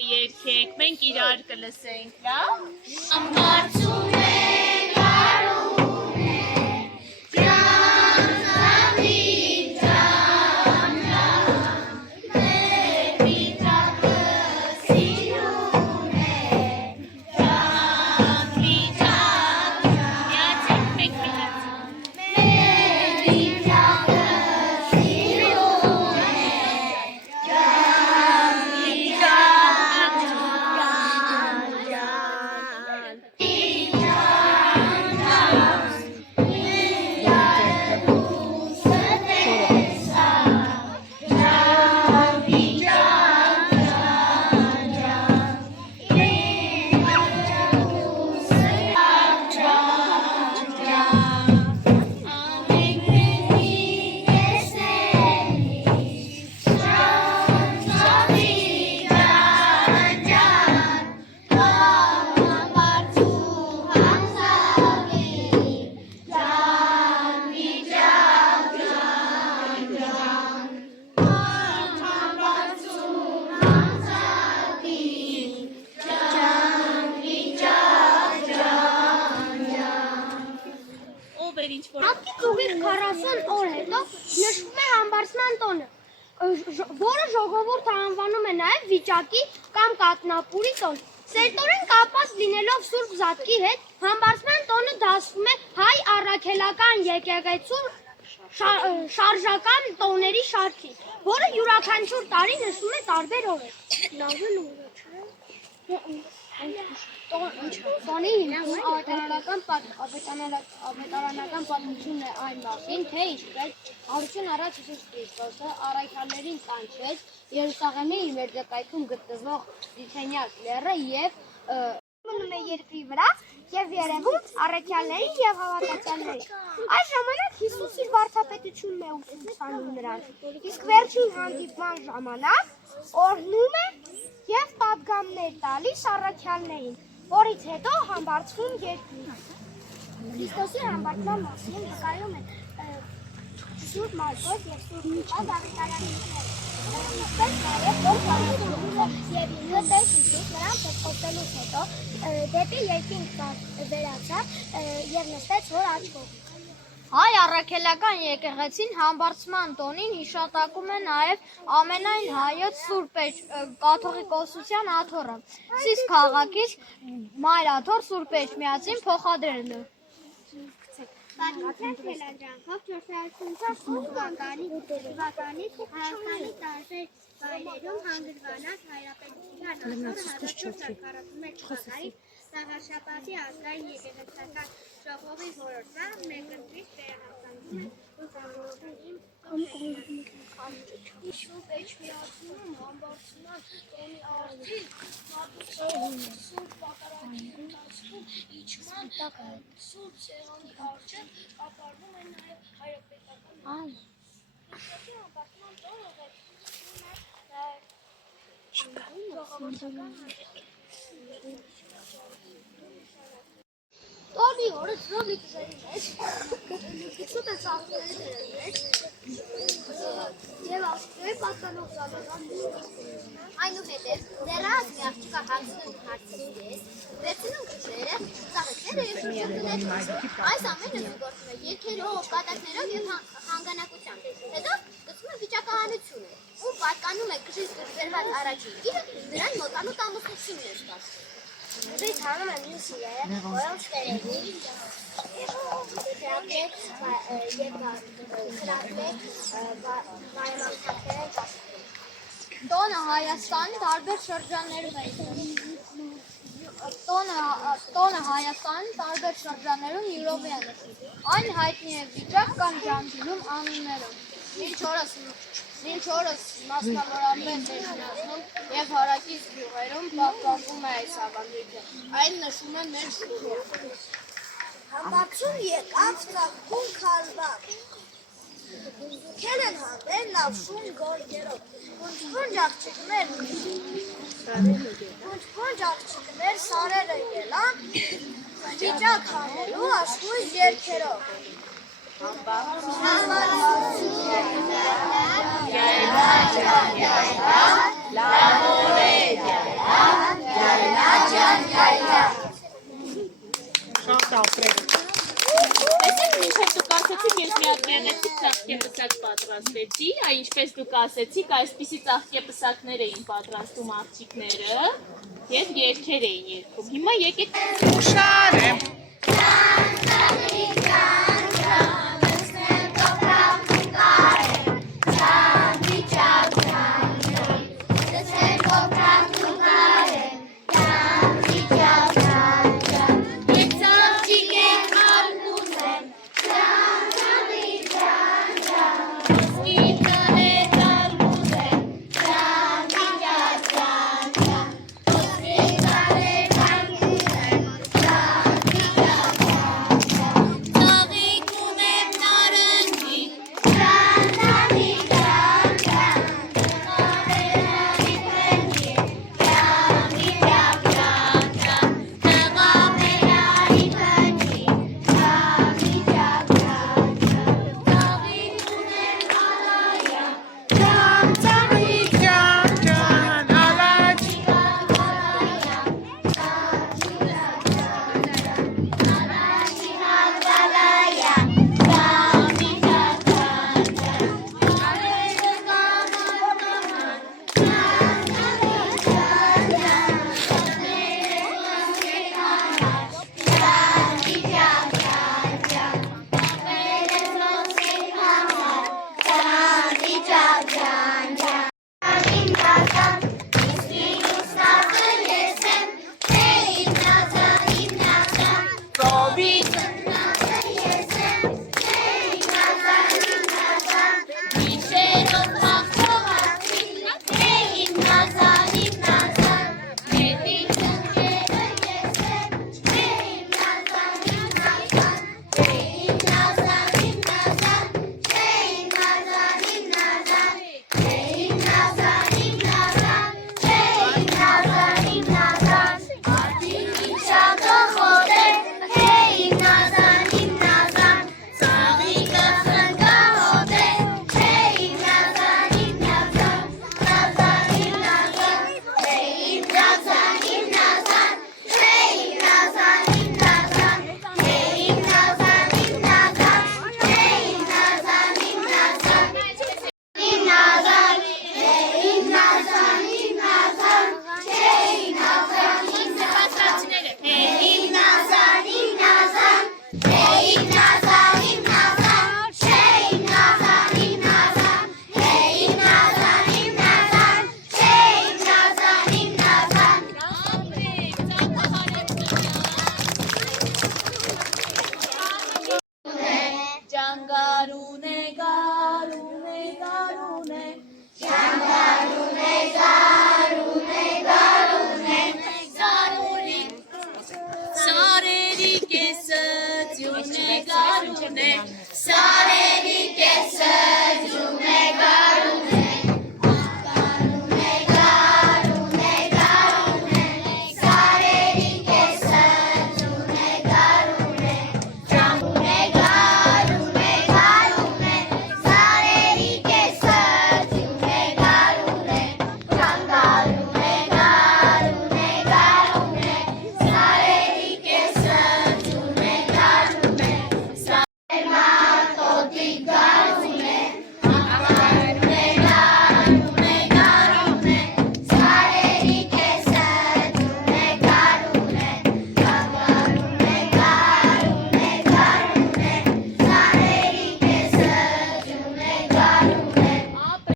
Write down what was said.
Երգեք, մենք իրար կլսենք, լավ։ Ամբարձում է գարուն է, ջան, ջան, մեր վիճակը սիրուն է, ջան, միացեք, մենք միացեք։ մեր վիճակը սիրուն է, Հատկի ծուղիղ 40 օր հետո նշվում է համբարձման տոնը, որը ժողովուրդը անվանում է նաև վիճակի կամ կատնապուրի տոն։ Սերտորեն կապված լինելով Սուրբ Զատկի հետ, համբարձման տոնը դասվում է հայ առաքելական եկեղեցու շարժական տոների շարքին, որը յուրաքանչյուր տարի նշվում է տարբեր օրեր։ Տոնի ավետարանական պատմությունն է այն մասին, թե ինչպես Արություն առաջ Հիսուս Քրիստոսը առաքյալներին կանչեց Երուսաղեմի մերձակայքում գտնվող Դիթենյաց լեռը եւ մնում է երկրի վրա եւ երևում առաքյալներին եւ հավատացյալներին։ Այս ժամանակ Հիսուս իր վարդապետությունն է ուսուցանում նրանց, իսկ վերջին հանդիպման ժամանակ օրհնում է եւ պատգամներ տալիս առաքյալներին, որից հետո համբարձվում երկրի։ Քրիստոսի համբարձման մասին վկայում են Սուրբ Մարկոս եւ Սուրբ Լուկաս ավետարանիչները։ Ինչպես նաեւ եւ Տեր Հիսուս նրանց հետ խոսելուց հետո դեպի երկինք վերացավ եւ նստեց հոր աչքով։ Հայ առաքելական եկեղեցին համբարձման տոնին հիշատակում է նաև ամենայն հայոց Սուրբ կաթողիկոսության աթոռը, Սիս քաղաքից Մայր աթոռ Սուրբ Էջմիածին փոխադրելը։ Պատմության թելադրանքով 484 թվականից Հայաստանի տարբեր վայրերում հանգրվանած Հայրապետության աթոռը 1441 Սաղարշապատի ազգային եկեղեցական ժողովի որոշը մեկընտրից վերահասանում է Սուրբ Էջմիածինում համբարձման տոնի արդիվ Սուրբ Պատարագի ընթացքում իջման Սուրբ Սեղանի առջև կատարվում է նաև հայրապետական Հիսուսի համբարձման տոնը ժողովրդական Տորի օրը ծրովի կզերի մեջ, գծուտ է ծաղկների դրել մեջ, և աշկրոյի պատկանող զալական այնուհետև դեռած մի աղջիկա հացնում հարցրես, վերցնում կշերը, ծաղկները և շրջակները, այս ամենը զուգորդում է երկերով, կատակներով և հանգանակությամբ, հետո գծում է վիճակահանությունը, ում պատկանում է կշից կրվերված առաջին գիրը, նրան մոտանուտ ամուսնությունն է սպասում։ Դից հանում եմ մյուս իրերը, որոնց վերևում խրապլեք և խրապլեք վայրամասնակներ են կասում։ Տոնը Հայաստանի տարբեր շրջաններում է Տոնը Հայաստանի տարբեր շրջաններում յուրով է նշվում։ Այն հայտնի է վիճակ կամ ժանձինում անուններով։ Մինչ օրս մասնավորապես Էջմիածնում և հարակից գյուղերում պահպանվում է այս ավանդույթը։ Այն նշում է մեր շուրջը։ Համբարձում եկավ ծաղկուն քարվակ։ Քել են հանդեր լավ շուն գորգերով։ Կունչ աղջիկներ սարերը ելան, վիճակ հանելու աշխույժ երգերով։ Համբարձում տեսակ պատրաստեցի, ինչպես դուք ասեցիք, այսպիսի ծաղկեպսակներ էին պատրաստում աղջիկները և երգեր էին երգում։ Հիմա եկեք Ուշար եմ,